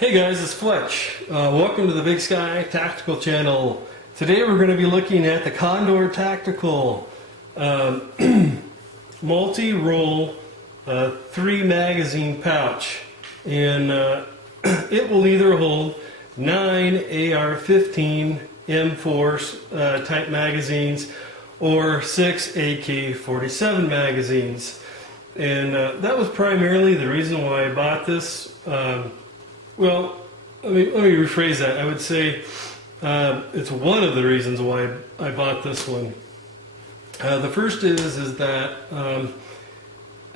Hey guys, it's Fletch. Welcome to the Big Sky Tactical channel. Today we're going to be looking at the Condor Tactical multi-roll 3-magazine pouch, and it will either hold 9 AR-15 M4 type magazines or 6 AK-47 magazines. And that was primarily the reason why I bought this. Well, let me rephrase that. I would say it's one of the reasons why I bought this one. The first is that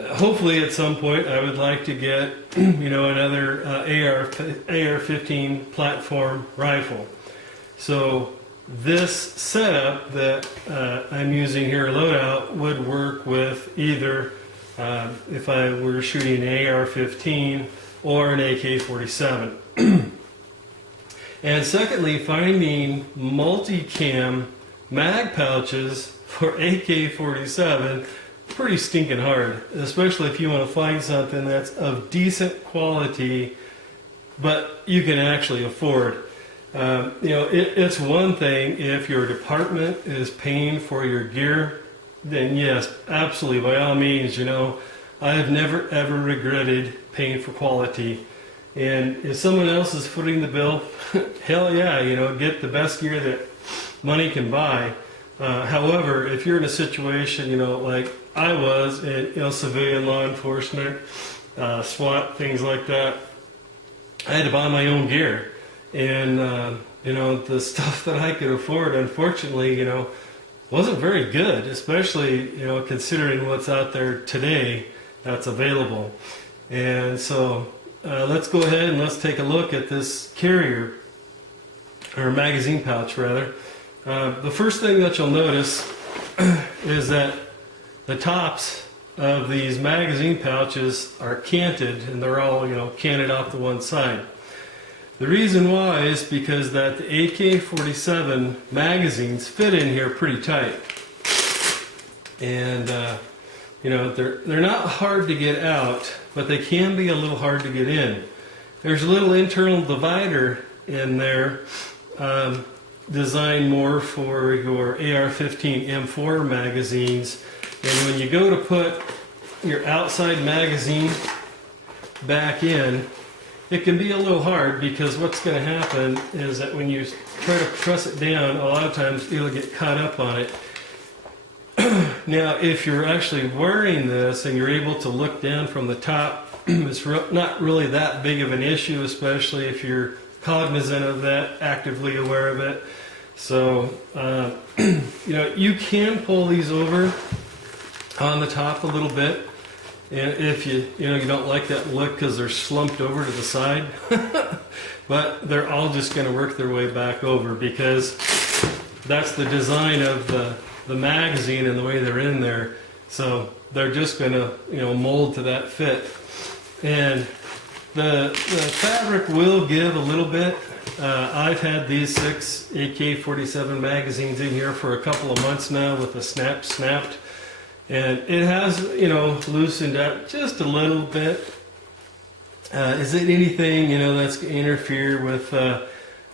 hopefully at some point I would like to get another AR-15 platform rifle. So this setup that I'm using here, loadout, would work with either if I were shooting an AR-15 or an AK-47. And secondly, finding multi-cam mag pouches for AK-47 pretty stinking hard, especially if you want to find something that's of decent quality but you can actually afford. It's one thing if your department is paying for your gear, then yes, absolutely, by all means, I have never ever regretted paying for quality. And if someone else is footing the bill, hell yeah, get the best gear that money can buy. However, if you're in a situation, like I was in civilian law enforcement, SWAT, things like that, I had to buy my own gear. And, the stuff that I could afford, unfortunately, wasn't very good, especially, considering what's out there today that's available. And so let's go ahead and let's take a look at this carrier, or magazine pouch rather. The first thing that you'll notice is that the tops of these magazine pouches are canted, and they're all canted off to one side. The reason why is because that the AK-47 magazines fit in here pretty tight, and they're not hard to get out, but they can be a little hard to get in. There's a little internal divider in there, designed more for your AR-15 M4 magazines, and when you go to put your outside magazine back in, it can be a little hard, because what's going to happen is that when you try to press it down, a lot of times it'll get caught up on it. Now, if you're actually wearing this and you're able to look down from the top, it's not really that big of an issue, especially if you're cognizant of that, actively aware of it. So, you can pull these over on the top a little bit. And if you don't like that look because they're slumped over to the side, but they're all just going to work their way back over, because that's the design of the magazine and the way they're in there. So they're just going to mold to that fit. And the fabric will give a little bit. I've had these 6 AK-47 magazines in here for a couple of months now with the snap snapped. And it has, loosened up just a little bit. Is it anything, that's going to interfere with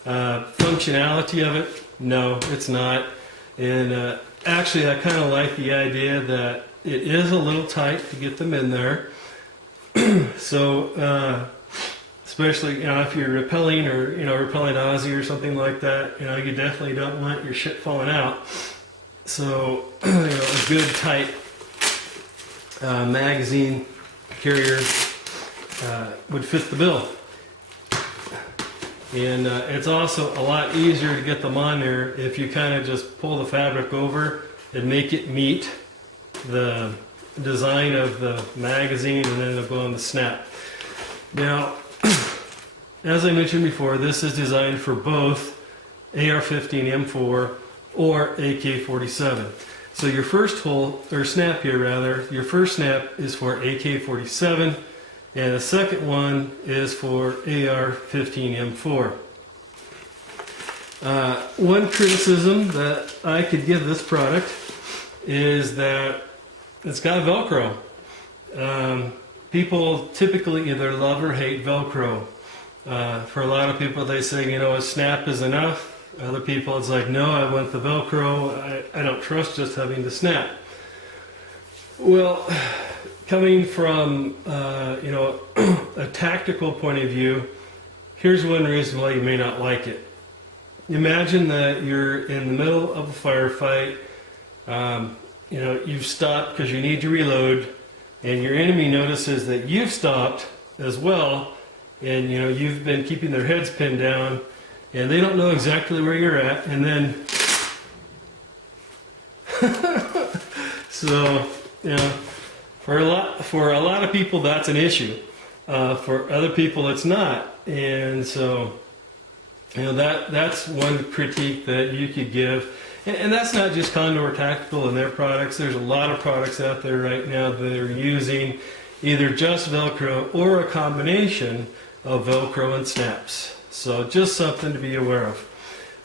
functionality of it? No, it's not. And actually, I kind of like the idea that it is a little tight to get them in there. So, especially, if you're rappelling or, rappelling Aussie or something like that, you definitely don't want your shit falling out. So, a good tight magazine carrier would fit the bill. And it's also a lot easier to get them on there if you kind of just pull the fabric over and make it meet the design of the magazine, and then it'll go on the snap. Now, as I mentioned before, this is designed for both AR-15 M4 or AK-47. So your first hole, or snap here rather, your first snap is for AK-47, and the second one is for AR-15 M4. One criticism that I could give this product is that it's got Velcro. People typically either love or hate Velcro. For a lot of people, they say, a snap is enough. Other people, it's like, no, I want the Velcro. I don't trust just having the snap. Well, coming from, a tactical point of view, here's one reason why you may not like it. Imagine that you're in the middle of a firefight. You've stopped because you need to reload, and your enemy notices that you've stopped as well, and you've been keeping their heads pinned down, and they don't know exactly where you're at, and then so for a lot of people that's an issue. For other people it's not, and so that's one critique that you could give. And that's not just Condor Tactical and their products. There's a lot of products out there right now that are using either just Velcro or a combination of Velcro and snaps. So just something to be aware of.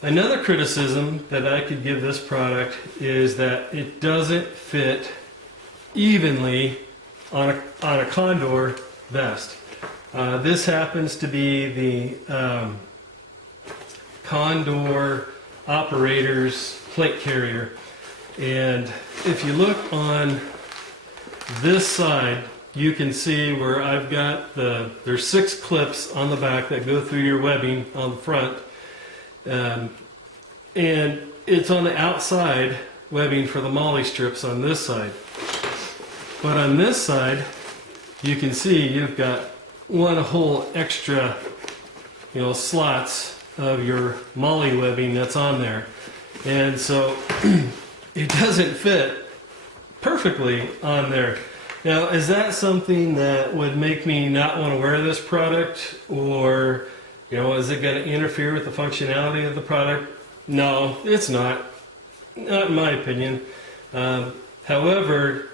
Another criticism that I could give this product is that it doesn't fit evenly on a Condor vest. This happens to be the Condor Operator's plate carrier, and if you look on this side, you can see where I've got there's 6 clips on the back that go through your webbing on the front, and it's on the outside webbing for the molly strips on this side. But on this side, you can see you've got one whole extra slots of your molly webbing that's on there. And so it doesn't fit perfectly on there. Now, is that something that would make me not want to wear this product? Or, is it going to interfere with the functionality of the product? No, it's not. Not in my opinion. However,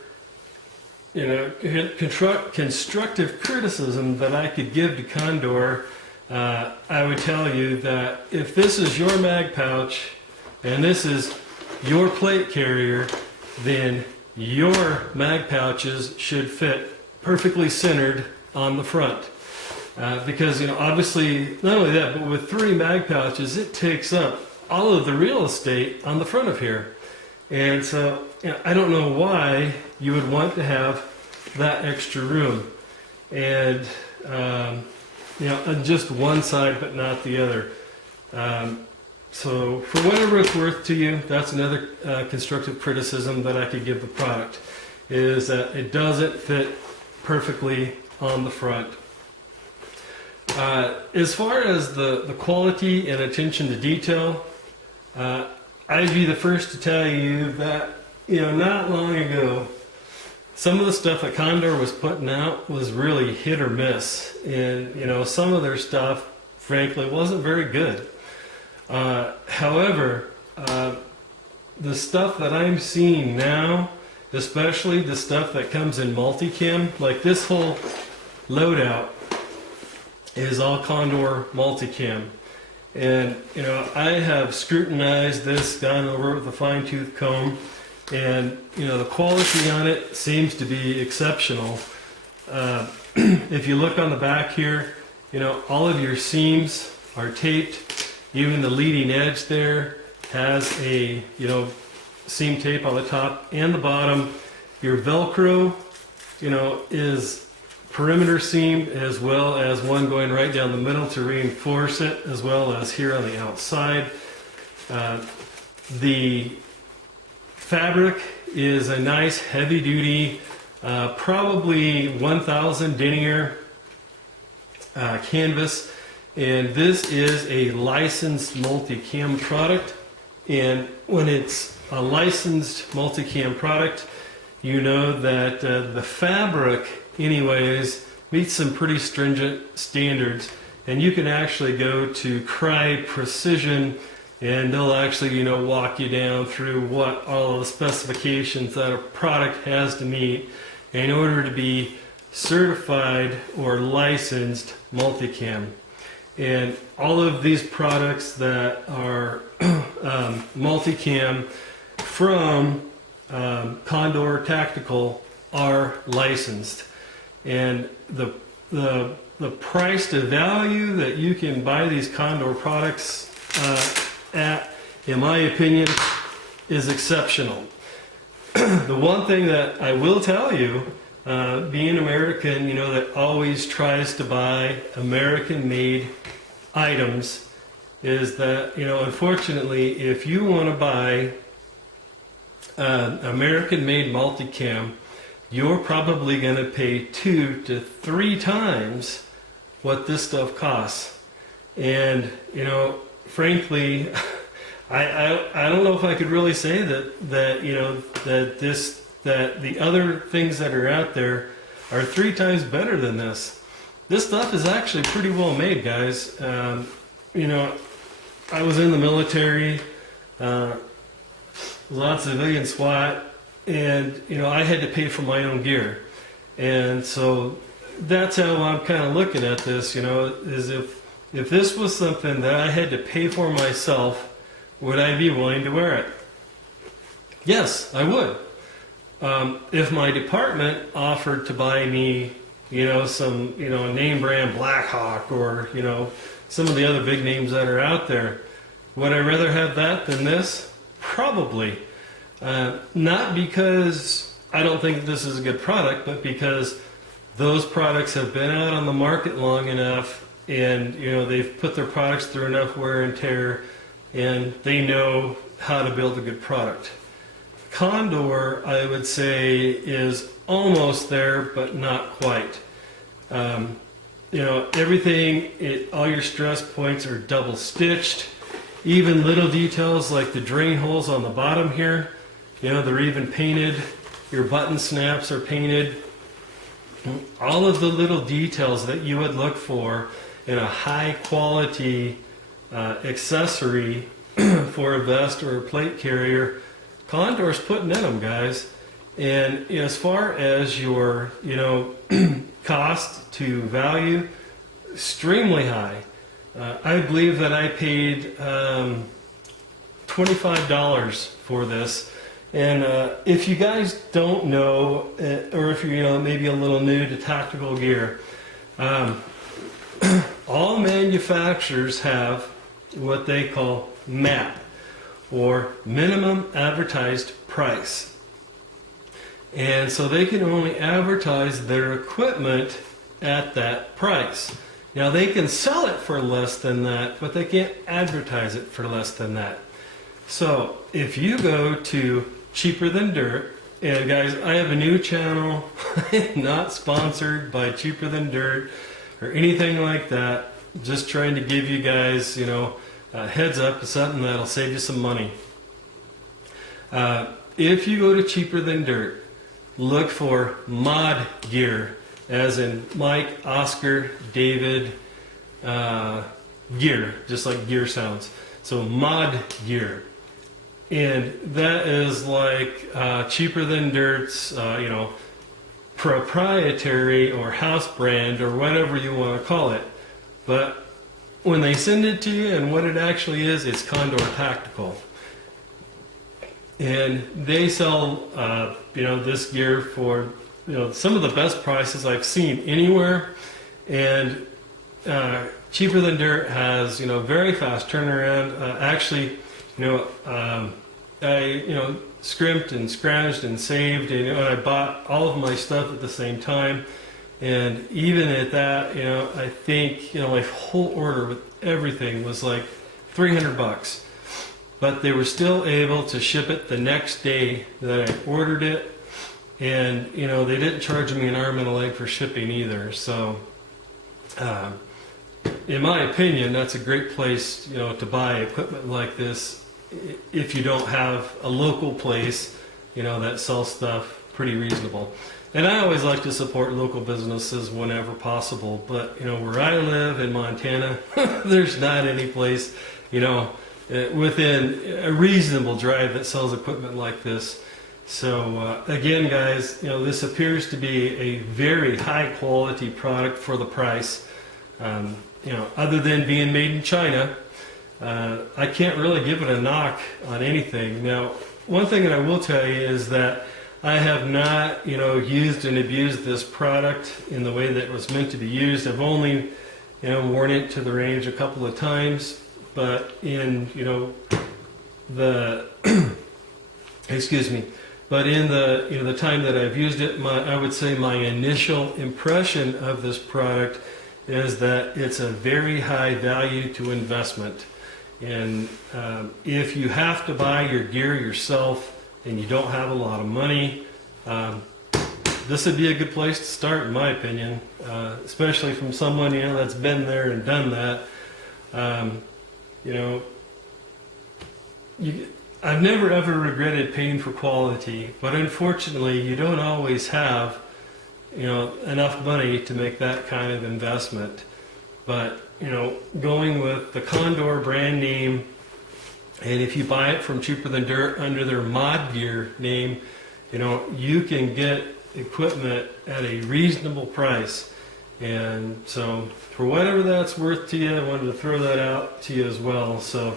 constructive criticism that I could give to Condor, I would tell you that if this is your mag pouch and this is your plate carrier, then your mag pouches should fit perfectly centered on the front. Because obviously, not only that, but with 3 mag pouches, it takes up all of the real estate on the front of here. And so I don't know why you would want to have that extra room. And on just one side but not the other. So for whatever it's worth to you, that's another constructive criticism that I could give the product, is that it doesn't fit perfectly on the front. As far as the quality and attention to detail, I'd be the first to tell you that not long ago, some of the stuff that Condor was putting out was really hit or miss, and some of their stuff, frankly, wasn't very good. However, the stuff that I'm seeing now, especially the stuff that comes in multicam, like this whole loadout is all Condor multicam. And I have scrutinized this, gone over it with a fine-tooth comb, and the quality on it seems to be exceptional. If you look on the back here, all of your seams are taped. Even the leading edge there has a seam tape on the top and the bottom. Your Velcro is perimeter seamed, as well as one going right down the middle to reinforce it, as well as here on the outside. The fabric is a nice heavy duty, probably 1000 denier canvas, and this is a licensed multicam product. And when it's a licensed multicam product, that the fabric anyways meets some pretty stringent standards, and you can actually go to Cry Precision and they'll actually walk you down through what all of the specifications that a product has to meet in order to be certified or licensed multicam. And all of these products that are multicam from Condor Tactical are licensed. And the the price to value that you can buy these Condor products at, in my opinion, is exceptional. The one thing that I will tell you, being American, you know, that always tries to buy American-made items, is that, you know, unfortunately, if you want to buy American-made multicam, you're probably going to pay 2 to 3 times what this stuff costs. And, you know, frankly, I don't know if I could really say that you know, that the other things that are out there are 3 times better than this. This stuff is actually pretty well made, guys. You know, I was in the military, was on civilian SWAT, and, you know, I had to pay for my own gear. And so that's how I'm kind of looking at this, you know, is if this was something that I had to pay for myself, would I be willing to wear it? Yes, I would. If my department offered to buy me, you know, some, you know, name brand Blackhawk, or, you know, some of the other big names that are out there, would I rather have that than this? Probably. Not because I don't think this is a good product, but because those products have been out on the market long enough, and, you know, they've put their products through enough wear and tear, and they know how to build a good product. Condor, I would say, is almost there, but not quite. You know, everything, all your stress points are double stitched. Even little details like the drain holes on the bottom here, you know, they're even painted. Your button snaps are painted. All of the little details that you would look for in a high quality accessory for a vest or a plate carrier, Condor's putting in them, guys. And as far as your, you know, cost to value, extremely high. I believe that I paid $25 for this. And if you guys don't know, or if you're, you know, maybe a little new to tactical gear, all manufacturers have what they call MAP, or minimum advertised price. And so they can only advertise their equipment at that price. Now they can sell it for less than that, but they can't advertise it for less than that. So if you go to Cheaper Than Dirt, and guys, I have a new channel, not sponsored by Cheaper Than Dirt or anything like that, just trying to give you guys, you know, a heads up to something that'll save you some money. If you go to Cheaper Than Dirt, look for mod gear, as in Mike, Oscar, David, gear, just like gear sounds. So mod gear. And that is like Cheaper Than Dirt's, you know, proprietary or house brand or whatever you want to call it. But when they send it to you, and what it actually is, it's Condor Tactical. And they sell, you know, this gear for, you know, some of the best prices I've seen anywhere. And Cheaper Than Dirt has, you know, very fast turnaround. Actually, you know, I, you know, scrimped and scrounged and saved, and, you know, I bought all of my stuff at the same time. And even at that, you know, I think, you know, my whole order with everything was like $300. But they were still able to ship it the next day that I ordered it. And, you know, they didn't charge me an arm and a leg for shipping either. So, in my opinion, that's a great place, you know, to buy equipment like this if you don't have a local place, you know, that sells stuff pretty reasonable. And I always like to support local businesses whenever possible, but, you know, where I live in Montana, there's not any place, you know, within a reasonable drive that sells equipment like this. So again, guys, you know, this appears to be a very high quality product for the price. You know, other than being made in China, I can't really give it a knock on anything. Now, one thing that I will tell you is that I have not, used and abused this product in the way that it was meant to be used. I've only, worn it to the range a couple of times, but in, the, excuse me, but in the time that I've used it, I would say my initial impression of this product is that it's a very high value to investment. And if you have to buy your gear yourself and you don't have a lot of money, this would be a good place to start, in my opinion, especially from someone that's been there and done that. I've never ever regretted paying for quality, but unfortunately, you don't always have enough money to make that kind of investment. But going with the Condor brand name, and if you buy it from Cheaper Than Dirt under their Mod Gear name, you can get equipment at a reasonable price. And so for whatever that's worth to you, I wanted to throw that out to you as well. So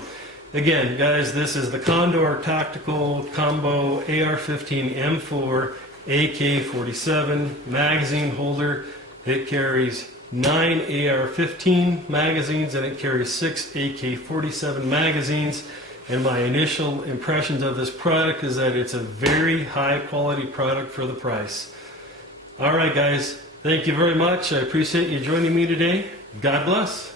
again, guys, this is the Condor Tactical Combo AR-15 M4 AK-47 magazine holder. It carries 9 AR-15 magazines and it carries 6 AK-47 magazines. And my initial impressions of this product is that it's a very high quality product for the price. Alright guys, thank you very much. I appreciate you joining me today. God bless.